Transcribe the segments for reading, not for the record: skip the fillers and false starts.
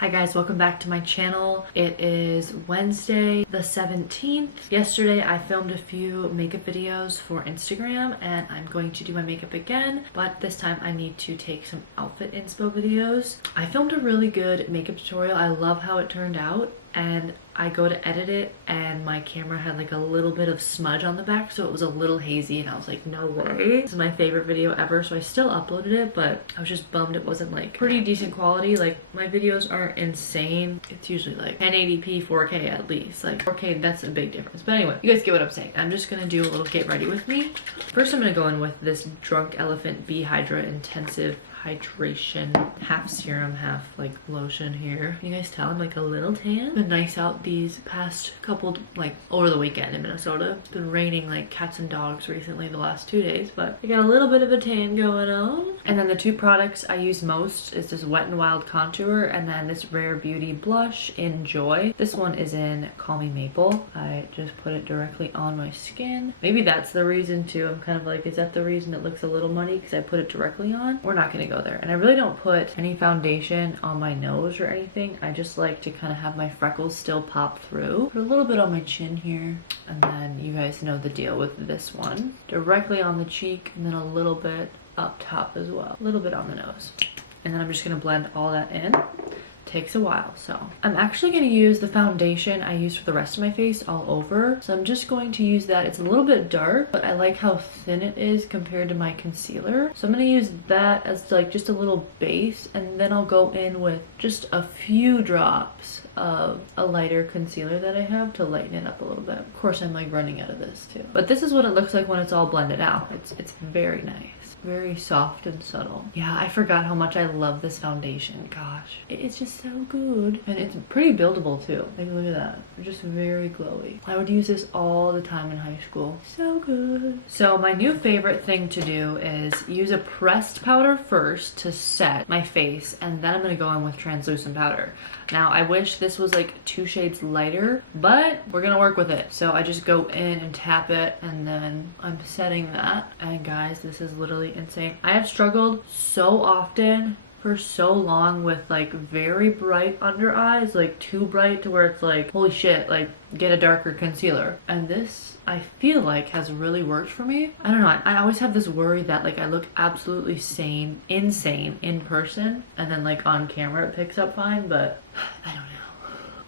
Hi guys, welcome back to my channel. It is Wednesday the 17th. Yesterday I filmed a few makeup videos for Instagram and I'm going to do my makeup again, but this time I need to take some outfit inspo videos. I filmed a really good makeup tutorial. I love how it turned out, and I go to edit it and my camera had like a little bit of smudge on the back, so it was a little hazy and I was like, no way. This is my favorite video ever, so I still uploaded it, but I was just bummed it wasn't like pretty decent quality. Like, my videos aren't insane. It's usually like 1080p 4K at least. Like 4K, that's a big difference. But anyway, you guys get what I'm saying. I'm just gonna do a little get ready with me. First I'm gonna go in with this Drunk Elephant V Hydra Intensive Hydration, half serum, half like lotion here. You guys tell I'm like a little tan. Been nice out these past couple, like over the weekend in Minnesota. It's been raining like cats and dogs recently the last 2 days, but I got a little bit of a tan going on. And then the two products I use most is this Wet n Wild contour and then this Rare Beauty blush in Joy. This one is in Call Me Maple. I just put it directly on my skin. Maybe that's the reason too. I'm kind of like, is that the reason it looks a little muddy? Because I put it directly on. We're not gonna go there. And I really don't put any foundation on my nose or anything. I just like to kind of have my freckles still pop through. Put a little bit on my chin here, and then you guys know the deal with this one. Directly on the cheek, and then a little bit up top as well. A little bit on the nose. And then I'm just gonna blend all that in. Takes a while. So I'm actually going to use the foundation I use for the rest of my face all over, so I'm just going to use that. It's a little bit dark, but I like how thin it is compared to my concealer, so I'm going to use that as like just a little base, and then I'll go in with just a few drops of a lighter concealer that I have to lighten it up a little bit. Of course I'm like running out of this too, but this is what it looks like when it's all blended out. It's very nice. Very soft and subtle. Yeah, I forgot how much I love this foundation. Gosh, it's just so good. And it's pretty buildable too. Like, look at that. It's just very glowy. I would use this all the time in high school. So good. So my new favorite thing to do is use a pressed powder first to set my face, and then I'm gonna go in with translucent powder. Now, I wish this was like 2 shades lighter, but we're gonna work with it. So I just go in and tap it, and then I'm setting that. And guys, this is literally insane. I have struggled so often for so long with like very bright under eyes, like too bright to where it's like, holy shit, like get a darker concealer. And this, I feel like, has really worked for me. I don't know, I always have this worry that like I look absolutely insane in person, and then like on camera it picks up fine, but I don't know.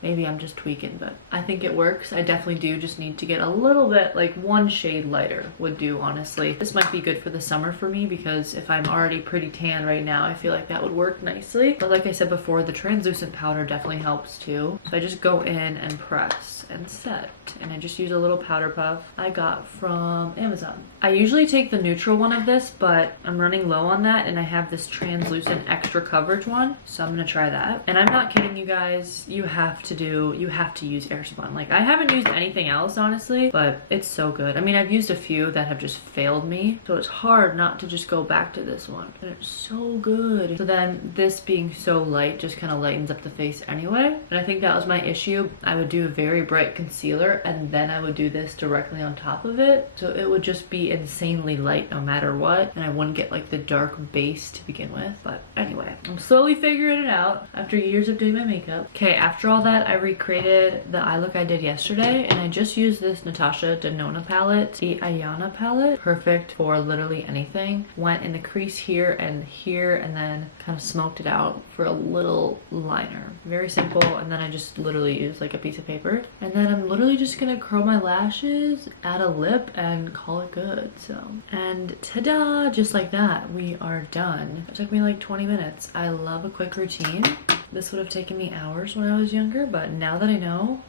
Maybe I'm just tweaking, but I think it works. I definitely do just need to get a little bit, like 1 shade lighter would do, honestly. This might be good for the summer for me, because if I'm already pretty tan right now, I feel like that would work nicely. But like I said before, the translucent powder definitely helps too. So I just go in and press and set. And I just use a little powder puff I got from Amazon. I usually take the neutral one of this, but I'm running low on that, and I have this translucent extra coverage one, so I'm gonna try that. And I'm not kidding you guys, you have to use Airspun. Like, I haven't used anything else honestly, but it's so good. I mean, I've used a few that have just failed me, so it's hard not to just go back to this one, and it's so good. So then this being so light just kind of lightens up the face anyway, and I think that was my issue. I would do a very bright concealer and then I would do this directly on top of it, so it would just be insanely light no matter what, and I wouldn't get like the dark base to begin with. But anyway, I'm slowly figuring it out after years of doing my makeup. Okay, after all that, I recreated the eye look I did yesterday, and I just used this Natasha Denona palette, the Ayana palette. Perfect for literally anything. Went in the crease here, and then kind of smoked it out for a little liner. Very simple, and then I just literally used like a piece of paper, and then I'm literally just gonna curl my lashes, add a lip, and call it good. So, and ta-da, just like that, we are done. It took me like 20 minutes. I love a quick routine. This would have taken me hours when I was younger, but now that I know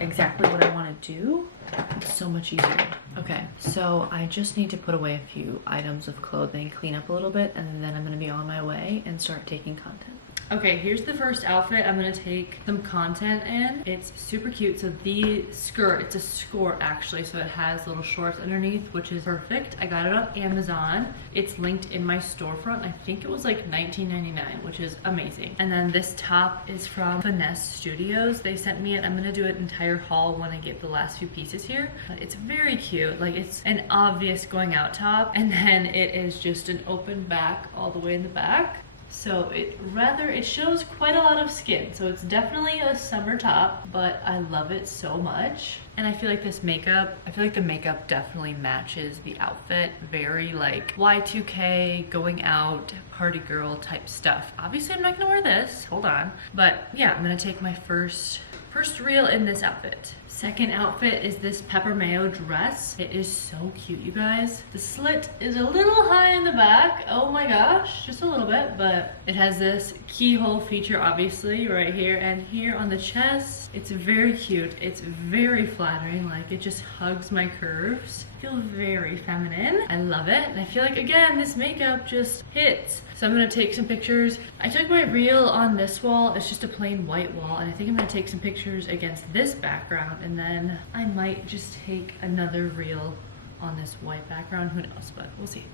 exactly what I want to do, it's so much easier. Okay, so I just need to put away a few items of clothing, clean up a little bit, and then I'm going to be on my way and start taking content. Okay, here's the first outfit I'm gonna take some content in. It's super cute. So the skirt, it's a skirt actually, so it has little shorts underneath, which is perfect. I got it on Amazon. It's linked in my storefront. I think it was like $19.99, which is amazing. And then this top is from Finesse Studios. They sent me it. I'm gonna do an entire haul when I get the last few pieces here. But it's very cute. Like, it's an obvious going out top, and then it is just an open back all the way in the back. So it shows quite a lot of skin. So it's definitely a summer top, but I love it so much. And I feel like the makeup definitely matches the outfit. Very like Y2K, going out, party girl type stuff. Obviously I'm not gonna wear this, hold on. But yeah, I'm gonna take my first reel in this outfit. Second outfit is this pepper mayo dress. It is so cute, you guys. The slit is a little high in the back. Oh my gosh, just a little bit, but it has this keyhole feature obviously right here and here on the chest. It's very cute. It's very flattering, like it just hugs my curves. I feel very feminine. I love it. And I feel like, again, this makeup just hits. So I'm gonna take some pictures. I took my reel on this wall. It's just a plain white wall. And I think I'm gonna take some pictures against this background. And then I might just take another reel on this white background. Who knows, but we'll see.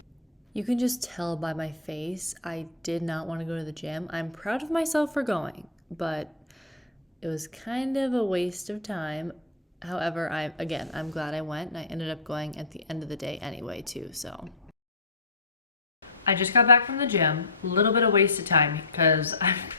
You can just tell by my face, I did not want to go to the gym. I'm proud of myself for going, but it was kind of a waste of time. However, I'm glad I went, and I ended up going at the end of the day anyway too, so. I just got back from the gym, a little bit of wasted time because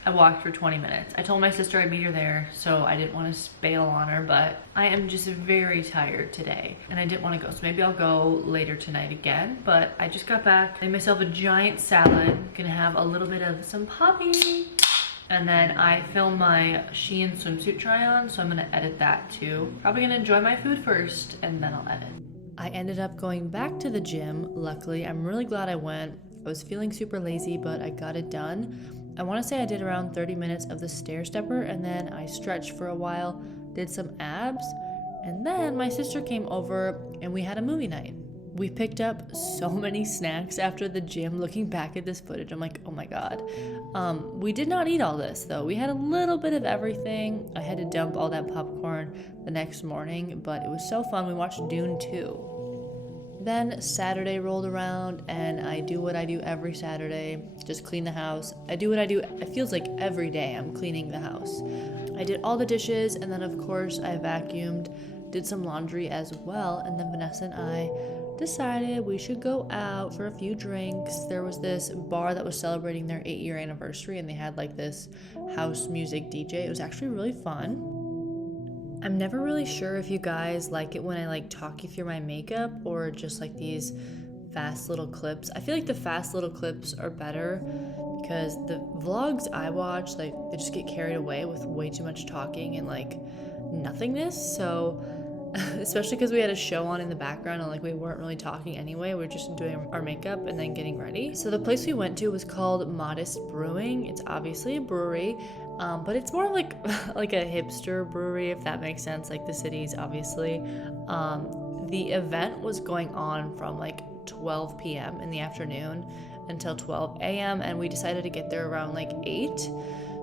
I walked for 20 minutes. I told my sister I'd meet her there, so I didn't want to bail on her, but I am just very tired today and I didn't want to go. So maybe I'll go later tonight again, but I just got back, made myself a giant salad, gonna have a little bit of some poppy. And then I filmed my Shein swimsuit try on, so I'm gonna edit that too. Probably gonna enjoy my food first and then I'll edit. I ended up going back to the gym, luckily. I'm really glad I went. I was feeling super lazy, but I got it done. I wanna say I did around 30 minutes of the stair stepper and then I stretched for a while, did some abs, and then my sister came over and we had a movie night. We picked up so many snacks after the gym. Looking back at this footage, I'm like, oh my God. We did not eat all this though. We had a little bit of everything. I had to dump all that popcorn the next morning, but it was so fun. We watched Dune 2. Then Saturday rolled around and I do what I do every Saturday, just clean the house. I do what I do, it feels like every day I'm cleaning the house. I did all the dishes and then of course I vacuumed, did some laundry as well, and then Vanessa and I decided we should go out for a few drinks. There was this bar that was celebrating their 8-year anniversary and they had like this house music DJ. It was actually really fun. I'm never really sure if you guys like it when I like talk you through my makeup or just like these fast little clips. I feel like the fast little clips are better because the vlogs I watch, like they just get carried away with way too much talking and like nothingness. So especially because we had a show on in the background and like we weren't really talking anyway. We were just doing our makeup and then getting ready. So the place we went to was called Modest Brewing. It's obviously a brewery, but it's more like like a hipster brewery, if that makes sense, like the cities obviously. The event was going on from like 12 p.m. in the afternoon until 12 a.m. and we decided to get there around like 8.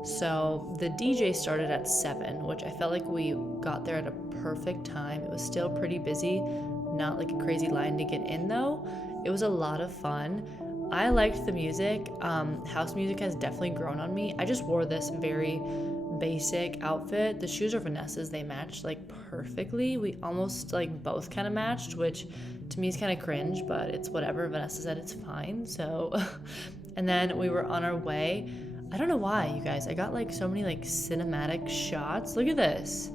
So the DJ started at 7, which I felt like we got there at a perfect time. It was still pretty busy, not like a crazy line to get in though. It was a lot of fun. I liked the music. House music has definitely grown on me. I just wore this very basic outfit. The shoes are Vanessa's. They matched like perfectly. We almost like both kind of matched, which to me is kind of cringe, but it's whatever. Vanessa said it's fine. So, and then we were on our way. I don't know why, you guys. I got like so many like cinematic shots. Look at this.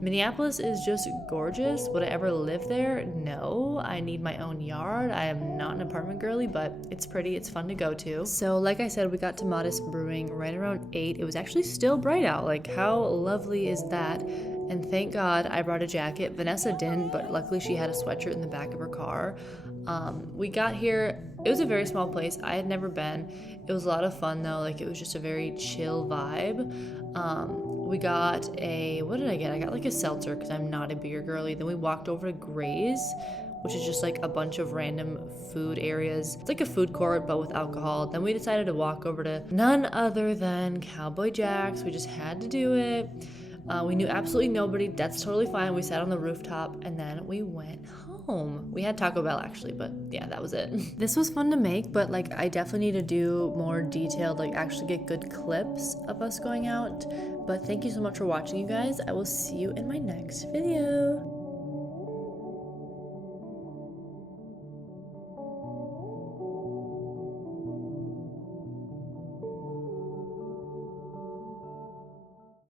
Minneapolis is just gorgeous. Would I ever live there? No. I need my own yard. I am not an apartment girly, but it's pretty. It's fun to go to. So like I said, we got to Modest Brewing right around 8. It was actually still bright out. Like how lovely is that? And thank God I brought a jacket. Vanessa didn't, but luckily she had a sweatshirt in the back of her car. We got here. It was a very small place. I had never been. It was a lot of fun though. Like it was just a very chill vibe. We got what did I get? I got like a seltzer because I'm not a beer girly. Then we walked over to Gray's, which is just like a bunch of random food areas. It's like a food court, but with alcohol. Then we decided to walk over to none other than Cowboy Jack's. We just had to do it. We knew absolutely nobody. That's totally fine. We sat on the rooftop and then we went home. We had Taco Bell actually, but yeah, that was it. This was fun to make, but like I definitely need to do more detailed, like actually get good clips of us going out. But thank you so much for watching, you guys. I will see you in my next video.